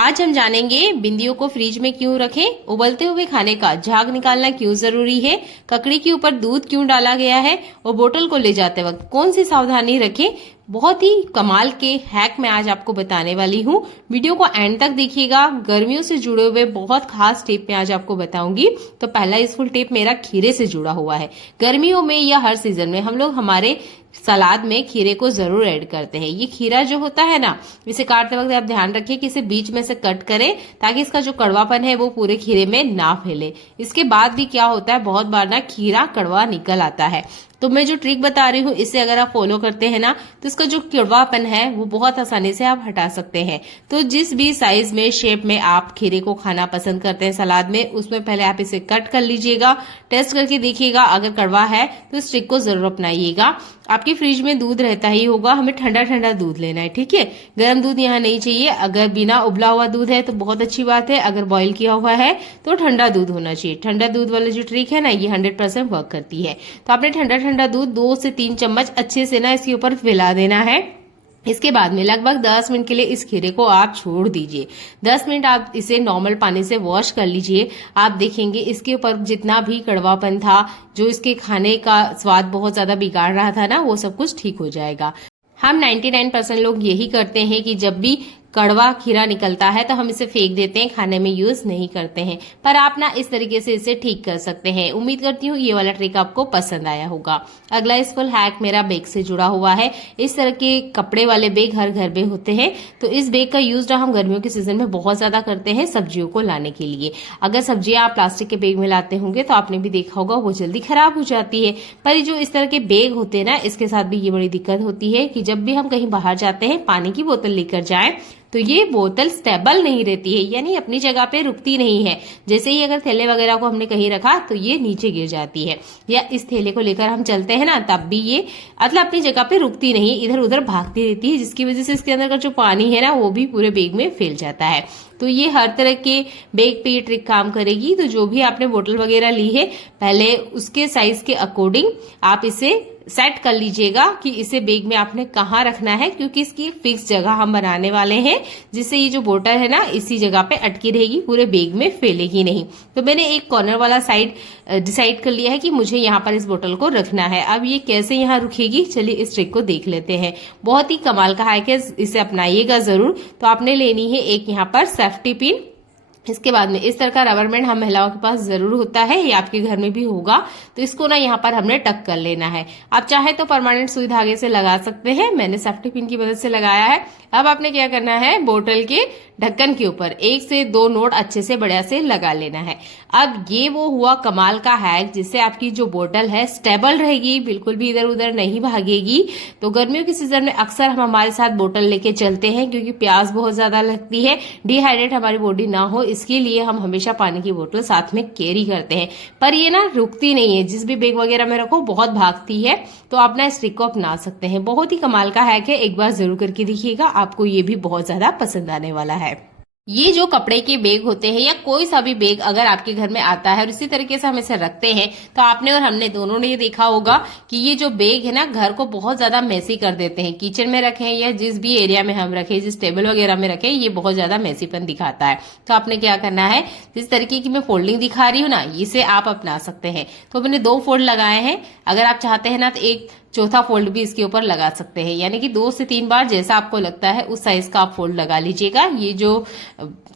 आज हम जानेंगे बिंदियों को फ्रिज में क्यों रखें, उबलते हुए खाने का झाग निकालना क्यों जरूरी है, ककड़ी के ऊपर दूध क्यों डाला गया है और बोतल को ले जाते वक्त कौन सी सावधानी रखें। बहुत ही कमाल के हैक मैं आज आपको बताने वाली हूँ। वीडियो को एंड तक देखिएगा। गर्मियों से जुड़े हुए बहुत खास टिप मैं आज आपको बताऊंगी। तो पहला यूजफुल टिप मेरा खीरे से जुड़ा हुआ है। गर्मियों में या हर सीजन में हम लोग हमारे सलाद में खीरे को जरूर ऐड करते हैं। ये खीरा जो होता है ना, इसे काटते वक्त आप ध्यान रखिए कि इसे बीच में से कट करें ताकि इसका जो कड़वापन है वो पूरे खीरे में ना फैले। इसके बाद भी क्या होता है, बहुत बार ना खीरा कड़वा निकल आता है। तो मैं जो ट्रिक बता रही हूँ इसे अगर आप फॉलो करते हैं ना तो इसका जो कड़वापन है वो बहुत आसानी से आप हटा सकते हैं। तो जिस भी साइज में शेप में आप खीरे को खाना पसंद करते हैं सलाद में, उसमें पहले आप इसे कट कर लीजिएगा, टेस्ट करके देखिएगा। अगर कड़वा है तो इस ट्रिक को जरूर अपनाइएगा। आपकी फ्रिज में दूध रहता ही होगा, हमें ठंडा ठंडा दूध लेना है, ठीक है। गर्म दूध यहाँ नहीं चाहिए। अगर बिना उबला हुआ दूध है तो बहुत अच्छी बात है, अगर बॉईल किया हुआ है तो ठंडा दूध होना चाहिए। ठंडा दूध वाली जो ट्रिक है ना, ये 100% वर्क करती है। तो आपने ठंडा दूध 2 से 3 चम्मच अच्छे से ना इसके ऊपर फैला देना है। इसके बाद में लगभग 10 मिनट के लिए इस खीरे को आप छोड़ दीजिए। 10 मिनट आप इसे नॉर्मल पानी से वॉश कर लीजिए। आप देखेंगे इसके ऊपर जितना भी कड़वापन था, जो इसके खाने का स्वाद बहुत ज्यादा बिगाड़ रहा था ना, वो सब कुछ ठीक हो जाएगा। हम 99% लोग यही करते हैं कि जब भी कड़वा खीरा निकलता है तो हम इसे फेंक देते हैं, खाने में यूज नहीं करते हैं। पर आप ना इस तरीके से इसे ठीक कर सकते हैं। उम्मीद करती हूँ ये वाला ट्रिक आपको पसंद आया होगा। अगला यूजफुल हैक मेरा बैग से जुड़ा हुआ है। इस तरह के कपड़े वाले बैग हर घर में होते हैं। तो इस बैग का यूज हम गर्मियों के सीजन में बहुत ज्यादा करते हैं सब्जियों को लाने के लिए। अगर सब्जियां आप प्लास्टिक के बैग में लाते होंगे तो आपने भी देखा होगा वो जल्दी खराब हो जाती है। पर जो इस तरह के बैग होते हैं ना, इसके साथ भी ये बड़ी दिक्कत होती है कि जब भी हम कहीं बाहर जाते हैं, पानी की बोतल लेकर जाएं तो ये बोतल स्टेबल नहीं रहती है, यानी अपनी जगह पे रुकती नहीं है। जैसे ही अगर थैले वगैरह को हमने कहीं रखा तो ये नीचे गिर जाती है, या इस थैले को लेकर हम चलते हैं ना तब भी ये मतलब अपनी जगह पे रुकती नहीं, इधर उधर भागती रहती है, जिसकी वजह से इसके अंदर का जो पानी है ना वो भी पूरे बैग में फैल जाता है। तो ये हर तरह के बैग पे ये ट्रिक काम करेगी। तो जो भी आपने बोतल वगैरह ली है, पहले उसके साइज के अकॉर्डिंग आप इसे सेट कर लीजिएगा कि इसे बैग में आपने कहाँ रखना है, क्योंकि इसकी एक फिक्स जगह हम बनाने वाले हैं जिससे ये जो बोतल है ना इसी जगह पे अटकी रहेगी, पूरे बैग में फैलेगी नहीं। तो मैंने एक कॉर्नर वाला साइड डिसाइड कर लिया है कि मुझे यहाँ पर इस बोतल को रखना है। अब ये कैसे यहाँ रुकेगी, चलिए इस ट्रिक को देख लेते हैं। बहुत ही कमाल का हैक है, इसे अपनाइएगा जरूर। तो आपने लेनी है एक यहाँ पर सेफ्टी पिन। इसके बाद में इस तरह का रबर बैंड हम महिलाओं के पास जरूर होता है, ये आपके घर में भी होगा। तो इसको ना यहाँ पर हमने टक कर लेना है। आप चाहे तो परमानेंट सुई धागे से लगा सकते हैं, मैंने सेफ्टी पिन की मदद से लगाया है। अब आपने क्या करना है, बोतल के ढक्कन के ऊपर 1 से 2 नोट अच्छे से बढ़िया से लगा लेना है। अब ये वो हुआ कमाल का हैक जिससे आपकी जो बोतल है स्टेबल रहेगी, बिल्कुल भी इधर उधर नहीं भागेगी। तो गर्मियों के सीजन में अक्सर हम हमारे साथ बोतल लेके चलते हैं, क्योंकि प्यास बहुत ज्यादा लगती है, डिहाइड्रेट हमारी बॉडी ना हो, इसके लिए हम हमेशा पानी की बोतल साथ में कैरी करते हैं। पर ये ना रुकती नहीं है, जिस भी बैग वगैरह में रखो बहुत भागती है। तो आप ना इस ट्रिक को अपना सकते हैं। बहुत ही कमाल का हैक है, एक बार जरूर करके देखिएगा, आपको ये भी बहुत ज्यादा पसंद आने वाला है। ये जो कपड़े के बैग होते हैं या कोई सा भी बैग अगर आपके घर में आता है और इसी तरीके से हम इसे रखते हैं, तो आपने और हमने दोनों ने ये देखा होगा कि ये जो बैग है ना घर को बहुत ज्यादा मेसी कर देते हैं। किचन में रखें या जिस भी एरिया में हम रखें, जिस टेबल वगैरह में रखें, ये बहुत ज्यादा मेसीपन दिखाता है। तो आपने क्या करना है, जिस तरीके की मैं फोल्डिंग दिखा रही हूँ ना, इसे आप अपना सकते हैं। तो मैंने 2 फोल्ड लगाए हैं। अगर आप चाहते हैं ना तो एक चौथा फोल्ड भी इसके ऊपर लगा सकते हैं, यानी कि 2 से 3 बार जैसा आपको लगता है उस साइज का आप फोल्ड लगा लीजिएगा। ये जो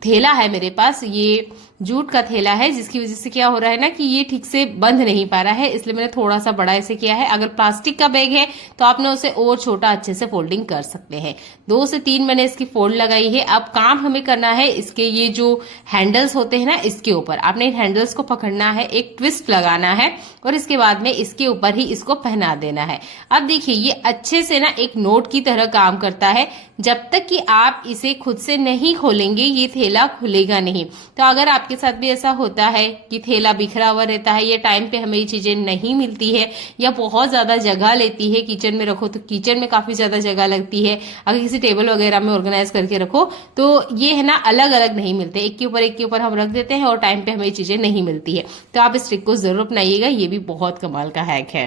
थैला है मेरे पास, ये जूट का थैला है, जिसकी वजह से क्या हो रहा है ना कि ये ठीक से बंध नहीं पा रहा है, इसलिए मैंने थोड़ा सा बड़ा इसे किया है। अगर प्लास्टिक का बैग है तो आपने उसे और छोटा अच्छे से फोल्डिंग कर सकते हैं। 2 से 3 मैंने इसकी फोल्ड लगाई है। अब काम हमें करना है इसके ये जो हैंडल्स होते हैं ना, इसके ऊपर आपने इन हैंडल्स को पकड़ना है, एक ट्विस्ट लगाना है और इसके बाद में इसके ऊपर ही इसको पहना देना है। अब देखिए ये अच्छे से ना एक नोट की तरह काम करता है। जब तक कि आप इसे खुद से नहीं खोलेंगे ये थैला खुलेगा नहीं। तो अगर आपके साथ भी ऐसा होता है कि थैला बिखरा हुआ रहता है, या टाइम पे हमें ये चीजें नहीं मिलती है, या बहुत ज्यादा जगह लेती है, किचन में रखो तो किचन में काफी ज्यादा जगह लगती है, अगर किसी टेबल वगैरह में ऑर्गेनाइज करके रखो तो ये है ना अलग अलग नहीं मिलते, एक के ऊपर हम रख देते हैं और टाइम पे हमें ये चीजें नहीं मिलती है। तो आप इस ट्रिक को जरूर अपनाइएगा, ये भी बहुत कमाल का हैक है।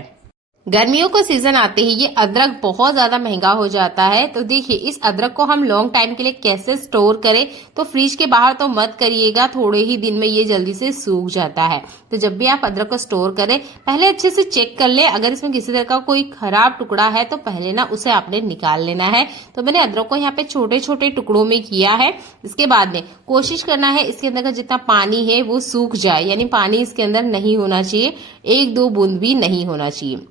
गर्मियों का सीजन आते ही ये अदरक बहुत ज्यादा महंगा हो जाता है। तो देखिए इस अदरक को हम लॉन्ग टाइम के लिए कैसे स्टोर करें, तो फ्रिज के बाहर तो मत करिएगा, थोड़े ही दिन में ये जल्दी से सूख जाता है। तो जब भी आप अदरक को स्टोर करें पहले अच्छे से चेक कर ले, अगर इसमें किसी तरह का कोई खराब टुकड़ा है तो पहले ना उसे आपने निकाल लेना है। तो मैंने अदरक को यहाँ पे छोटे छोटे टुकड़ों में किया है। इसके बाद में कोशिश करना है इसके अंदर का जितना पानी है वो सूख जाए, यानी पानी इसके अंदर नहीं होना चाहिए, एक दो बूंद भी नहीं होना चाहिए।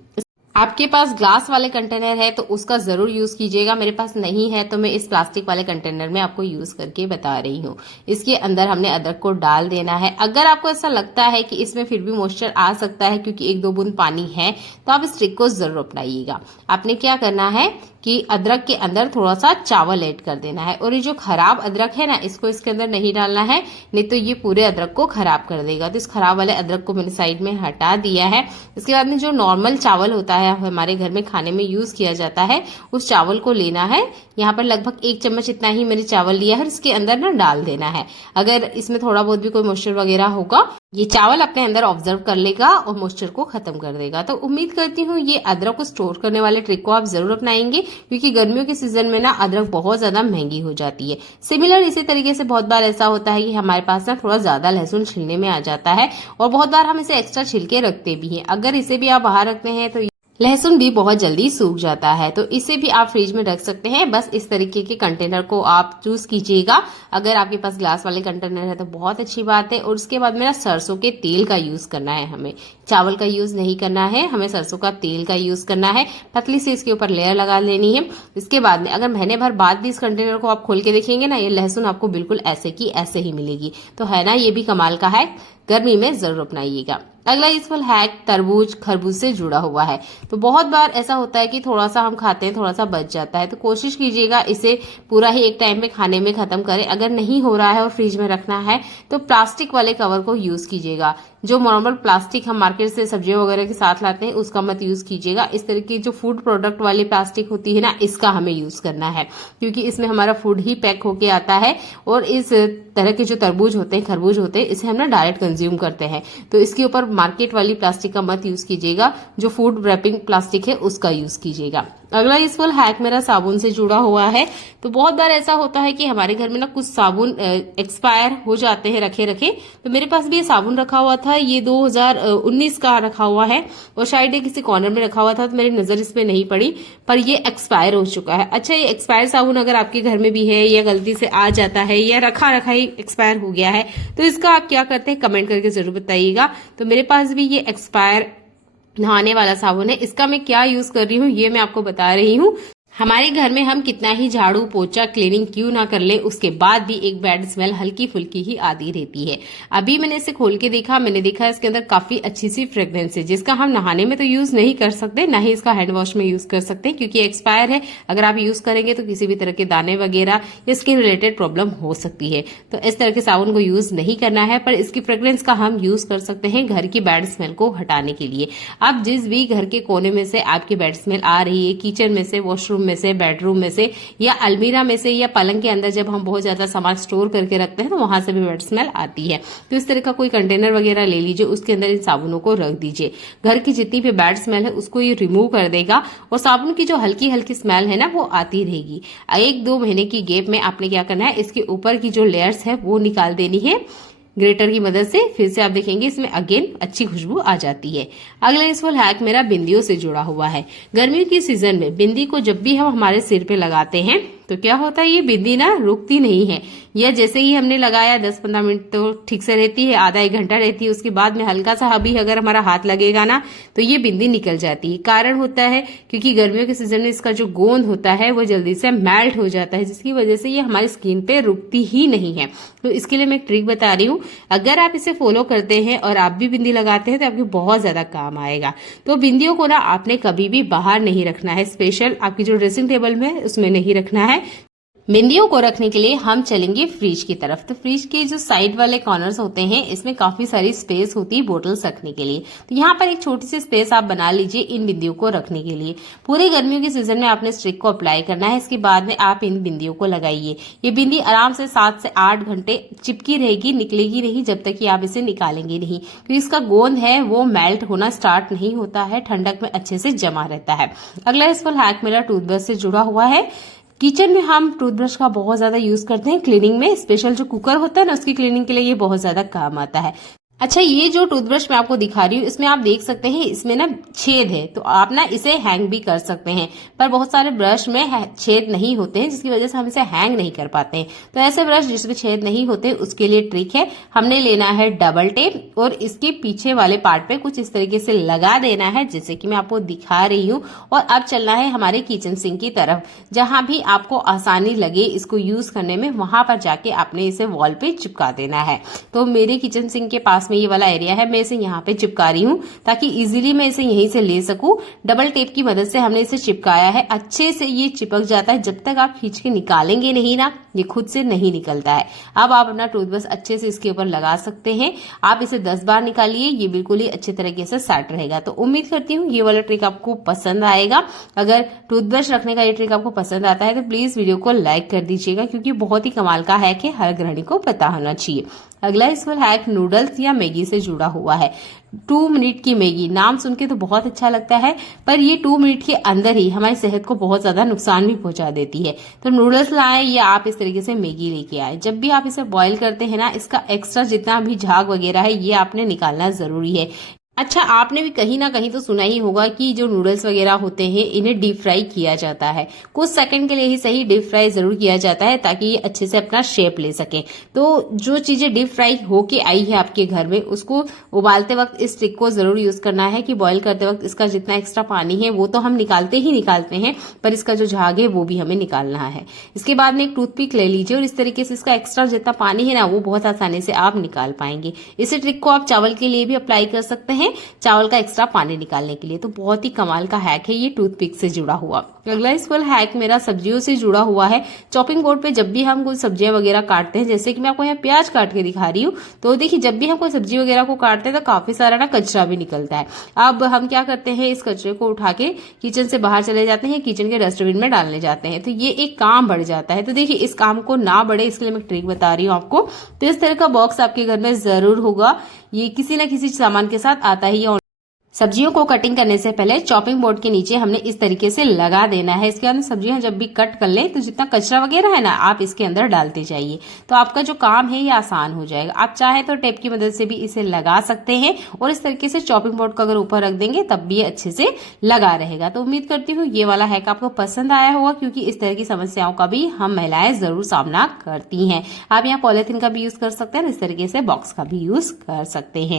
आपके पास ग्लास वाले कंटेनर है तो उसका जरूर यूज कीजिएगा, मेरे पास नहीं है तो मैं इस प्लास्टिक वाले कंटेनर में आपको यूज करके बता रही हूँ। इसके अंदर हमने अदरक को डाल देना है। अगर आपको ऐसा लगता है कि इसमें फिर भी मॉइस्चर आ सकता है क्योंकि एक दो बूंद पानी है, तो आप इस ट्रिक को जरूर अपनाइएगा। आपने क्या करना है कि अदरक के अंदर थोड़ा सा चावल ऐड कर देना है, और ये जो खराब अदरक है ना इसको इसके अंदर नहीं डालना है, नहीं तो ये पूरे अदरक को खराब कर देगा। तो इस खराब वाले अदरक को मैंने साइड में हटा दिया है। इसके बाद में जो नॉर्मल चावल होता है हमारे घर में खाने में यूज किया जाता है, उस चावल को लेना है। यहाँ पर लगभग 1 चम्मच इतना ही मैंने चावल लिया है, इसके अंदर ना डाल देना है। अगर इसमें थोड़ा बहुत भी कोई मॉइस्चर वगैरह होगा ये चावल अपने अंदर ऑब्जर्व कर लेगा और मॉइस्चर को खत्म कर देगा। तो उम्मीद करती हूँ ये अदरक को स्टोर करने वाले ट्रिक को आप जरूर अपनाएंगे, क्योंकि गर्मियों के सीजन में ना अदरक बहुत ज्यादा महंगी हो जाती है। सिमिलर इसी तरीके से बहुत बार ऐसा होता है कि हमारे पास ना थोड़ा ज्यादा लहसुन छिलने में आ जाता है, और बहुत बार हम इसे एक्स्ट्रा छिल के रखते भी हैं। अगर इसे भी आप बाहर रखते हैं तो लहसुन भी बहुत जल्दी सूख जाता है, तो इसे भी आप फ्रिज में रख सकते हैं। बस इस तरीके के कंटेनर को आप चूज कीजिएगा। अगर आपके पास ग्लास वाले कंटेनर है तो बहुत अच्छी बात है। और उसके बाद मेरा सरसों के तेल का यूज करना है, हमें चावल का यूज नहीं करना है, हमें सरसों का तेल का यूज करना है। पतली से इसके ऊपर लेयर लगा लेनी है। इसके बाद में अगर महीने भर बाद भी इस कंटेनर को आप खोल के देखेंगे ना, ये लहसुन आपको बिल्कुल ऐसे की ऐसे ही मिलेगी। तो है ना, ये भी कमाल का है, गर्मी में जरूर अपनाइएगा। अगला यूजफुल हैक तरबूज खरबूज से जुड़ा हुआ है। तो बहुत बार ऐसा होता है कि थोड़ा सा हम खाते हैं, थोड़ा सा बच जाता है, तो कोशिश कीजिएगा इसे पूरा ही एक टाइम पे खाने में खत्म करें। अगर नहीं हो रहा है और फ्रिज में रखना है तो प्लास्टिक वाले कवर को यूज कीजिएगा। जो नॉर्मल प्लास्टिक हम मार्केट से सब्जियों वगैरह के साथ लाते हैं उसका मत यूज कीजिएगा। इस तरह की जो फूड प्रोडक्ट वाली प्लास्टिक होती है ना, इसका हमें यूज करना है, क्योंकि इसमें हमारा फूड ही पैक होके आता है। और इस तरह के जो तरबूज होते हैं खरबूज होते हैं, इसे हम ना डायरेक्ट कंज्यूम करते हैं। तो इसके ऊपर मार्केट वाली प्लास्टिक का मत यूज कीजिएगा, जो फूड रैपिंग प्लास्टिक है उसका यूज कीजिएगा। अगला यूजफुल हैक मेरा साबुन से जुड़ा हुआ है। तो बहुत बार ऐसा होता है कि हमारे घर में ना कुछ साबुन एक्सपायर हो जाते हैं रखे रखे। तो मेरे पास भी ये साबुन रखा हुआ था, ये 2019 का रखा हुआ है, और शायद ये किसी कॉर्नर में रखा हुआ था तो मेरी नजर इस पे नहीं पड़ी, पर ये एक्सपायर हो चुका है। अच्छा, ये एक्सपायर साबुन अगर आपके घर में भी है या गलती से आ जाता है या रखा रखा ही एक्सपायर हो गया है, तो इसका आप क्या करते हैं कमेंट करके जरूर बताइएगा। तो मेरे पास भी ये एक्सपायर नहाने वाला साबुन है। इसका मैं क्या यूज कर रही हूँ ये मैं आपको बता रही हूँ। हमारे घर में हम कितना ही झाड़ू पोछा क्लीनिंग क्यों ना कर ले, उसके बाद भी एक बैड स्मेल हल्की फुल्की ही आती रहती है। अभी मैंने इसे खोल के देखा, मैंने देखा इसके अंदर काफी अच्छी सी फ्रेग्रेंस है, जिसका हम नहाने में तो यूज नहीं कर सकते, ना ही इसका हैंड वॉश में यूज कर सकते हैं, क्योंकि एक्सपायर है। अगर आप यूज करेंगे तो किसी भी तरह के दाने वगैरह या स्किन रिलेटेड प्रॉब्लम हो सकती है। तो इस तरह के साबुन को यूज नहीं करना है, पर इसकी फ्रेग्रेंस का हम यूज कर सकते हैं घर की बैड स्मेल को हटाने के लिए। आप जिस भी घर के कोने में से आपकी बैड स्मेल आ रही है, किचन में से, वॉशरूम में से, बेडरूम में से, या अलमीरा में से, या पलंग के अंदर जब हम बहुत ज्यादा सामान स्टोर करके रखते हैं तो वहां से भी बैड स्मेल आती है, तो इस तरह का कोई कंटेनर वगैरह ले लीजिए, उसके अंदर इन साबुनों को रख दीजिए। घर की जितनी भी बैड स्मेल है उसको ये रिमूव कर देगा, और साबुन की जो हल्की हल्की स्मेल है ना वो आती रहेगी। 1-2 महीने की गैप में आपने क्या करना है, इसके ऊपर की जो लेयर्स है वो निकाल देनी है ग्रेटर की मदद से। फिर से आप देखेंगे इसमें अगेन अच्छी खुशबू आ जाती है। अगला यूजफुल हैक मेरा बिंदियों से जुड़ा हुआ है। गर्मियों की सीजन में बिंदी को जब भी हम हमारे सिर पे लगाते हैं तो क्या होता है, ये बिंदी ना रुकती नहीं है, या जैसे ही हमने लगाया 10-15 मिनट तो ठीक से रहती है, आधा 1 घंटा रहती है, उसके बाद में हल्का सा अभी अगर हमारा हाथ लगेगा ना तो ये बिंदी निकल जाती है। कारण होता है क्योंकि गर्मियों के सीजन में इसका जो गोंद होता है वो जल्दी से मेल्ट हो जाता है, जिसकी वजह से ये हमारी स्किन पे रुकती ही नहीं है। तो इसके लिए मैं एक ट्रिक बता रही हूँ, अगर आप इसे फॉलो करते हैं और आप भी बिंदी लगाते हैं तो आपको बहुत ज्यादा काम आएगा। तो बिंदियों को ना आपने कभी भी बाहर नहीं रखना है, स्पेशल आपकी जो ड्रेसिंग टेबल में उसमें नहीं रखना है। बिंदियों को रखने के लिए हम चलेंगे फ्रिज की तरफ। तो फ्रिज के जो साइड वाले कॉर्नर्स होते हैं इसमें काफी सारी स्पेस होती है बोटल्स रखने के लिए। तो यहाँ पर एक छोटी सी स्पेस आप बना लीजिए इन बिंदियों को रखने के लिए। पूरे गर्मियों के सीजन में आपने स्टिक को अप्लाई करना है। इसके बाद में आप इन बिंदियों को लगाइए। ये बिंदी आराम से 7 से 8 घंटे चिपकी रहेगी, निकलेगी नहीं जब तक कि आप इसे निकालेंगे नहीं, क्योंकि इसका गोंद है वो मेल्ट होना स्टार्ट नहीं होता है, ठंडक में अच्छे से जमा रहता है। अगला यूजफुल हैक मेरा टूथब्रश से जुड़ा हुआ है। किचन में हम टूथब्रश का बहुत ज्यादा यूज करते हैं क्लीनिंग में, स्पेशल जो कुकर होता है ना उसकी क्लीनिंग के लिए ये बहुत ज्यादा काम आता है। अच्छा, ये जो टूथब्रश मैं आपको दिखा रही हूँ इसमें आप देख सकते हैं इसमें ना छेद है, तो आप ना इसे हैंग भी कर सकते हैं, पर बहुत सारे ब्रश में छेद नहीं होते हैं जिसकी वजह से हम इसे हैंग नहीं कर पाते हैं। तो ऐसे ब्रश जिसमें छेद नहीं होते उसके लिए ट्रिक है, हमने लेना है डबल टेप और इसके पीछे वाले पार्ट पे कुछ इस तरीके से लगा देना है जैसे कि मैं आपको दिखा रही हूँ। और अब चलना है हमारे किचन सिंक की तरफ, जहां भी आपको आसानी लगे इसको यूज करने में वहां पर जाके आपने इसे वॉल पे चिपका देना है। तो मेरे किचन सिंक के पास में ये वाला एरिया है, मैं इसे यहाँ पे चिपका रही हूँ ताकि इजीली मैं इसे यहीं से ले सकूं। डबल टेप की मदद से हमने इसे चिपकाया है, अच्छे से ये चिपक जाता है। जब तक आप खींच के निकालेंगे नहीं ना ये खुद से नहीं निकलता है। अब आप अपना टूथब्रश अच्छे से इसके ऊपर लगा सकते हैं। आप इसे 10 बार निकालिए, ये बिल्कुल ही अच्छे तरीके से सेट रहेगा। तो उम्मीद करती हूँ ये वाला ट्रिक आपको पसंद आएगा। अगर टूथब्रश रखने का ये ट्रिक आपको पसंद आता है तो प्लीज वीडियो को लाइक कर दीजिएगा, क्योंकि बहुत ही कमाल का हैक है, हर गृहिणी को पता होना चाहिए। अगला यूजफुल हैक नूडल्स या मैगी से जुड़ा हुआ है। 2 मिनट की मैगी, नाम सुन के तो बहुत अच्छा लगता है, पर ये 2 मिनट के अंदर ही हमारी सेहत को बहुत ज्यादा नुकसान भी पहुंचा देती है। तो नूडल्स लाएं या आप इस तरीके से मैगी लेके आए, जब भी आप इसे बॉईल करते हैं ना इसका एक्स्ट्रा जितना भी झाग वगैरह है ये आपने निकालना जरूरी है। अच्छा, आपने भी कहीं ना कहीं तो सुना ही होगा कि जो नूडल्स वगैरह होते हैं इन्हें डीप फ्राई किया जाता है। कुछ सेकंड के लिए ही सही डीप फ्राई जरूर किया जाता है ताकि ये अच्छे से अपना शेप ले सके। तो जो चीजें डीप फ्राई होके आई है आपके घर में उसको उबालते वक्त इस ट्रिक को जरूर यूज करना है कि बॉईल करते वक्त इसका जितना एक्स्ट्रा पानी है वो तो हम निकालते ही निकालते हैं, पर इसका जो झाग है वो भी हमें निकालना है। इसके बाद में एक टूथपिक ले लीजिए और इस तरीके से इसका एक्स्ट्रा जितना पानी है ना वो बहुत आसानी से आप निकाल पाएंगे। इसी ट्रिक को आप चावल के लिए भी अप्लाई कर सकते हैं, चावल का एक्स्ट्रा पानी निकालने के लिए। तो बहुत ही कमाल का हैक है ये टूथपिक से जुड़ा हुआ। अगला यूजफुल हैक मेरा सब्जियों से जुड़ा हुआ है। चॉपिंग बोर्ड पे जब भी हम कोई सब्जियां वगैरह काटते हैं, जैसे कि मैं आपको यहाँ प्याज काट के दिखा रही हूँ, तो देखिए जब भी हम कोई सब्जी वगैरह को काटते हैं तो काफी सारा ना कचरा भी निकलता है। अब हम क्या करते हैं, इस कचरे को उठा के किचन से बाहर चले जाते हैं, किचन के डस्टबिन में डालने जाते हैं, तो ये एक काम बढ़ जाता है। तो देखिए इस काम को ना बढ़े इसके लिए मैं ट्रिक बता रही हूँ आपको। तो इस तरह का बॉक्स आपके घर में जरूर होगा, ये किसी न किसी सामान के साथ आता है। सब्जियों को कटिंग करने से पहले चॉपिंग बोर्ड के नीचे हमने इस तरीके से लगा देना है। इसके अंदर सब्जियां जब भी कट कर लें तो जितना कचरा वगैरह है ना आप इसके अंदर डालते जाइए, तो आपका जो काम है ये आसान हो जाएगा। आप चाहे तो टेप की मदद से भी इसे लगा सकते हैं और इस तरीके से चॉपिंग बोर्ड को अगर ऊपर रख देंगे तब भी ये अच्छे से लगा रहेगा। तो उम्मीद करती हूँ ये वाला हैक आपको पसंद आया होगा, क्योंकि इस तरह की समस्याओं का भी हम महिलाएं जरूर सामना करती हैं। आप यहाँ पॉलिथीन का भी यूज कर सकते हैं, इस तरीके से बॉक्स का भी यूज कर सकते हैं।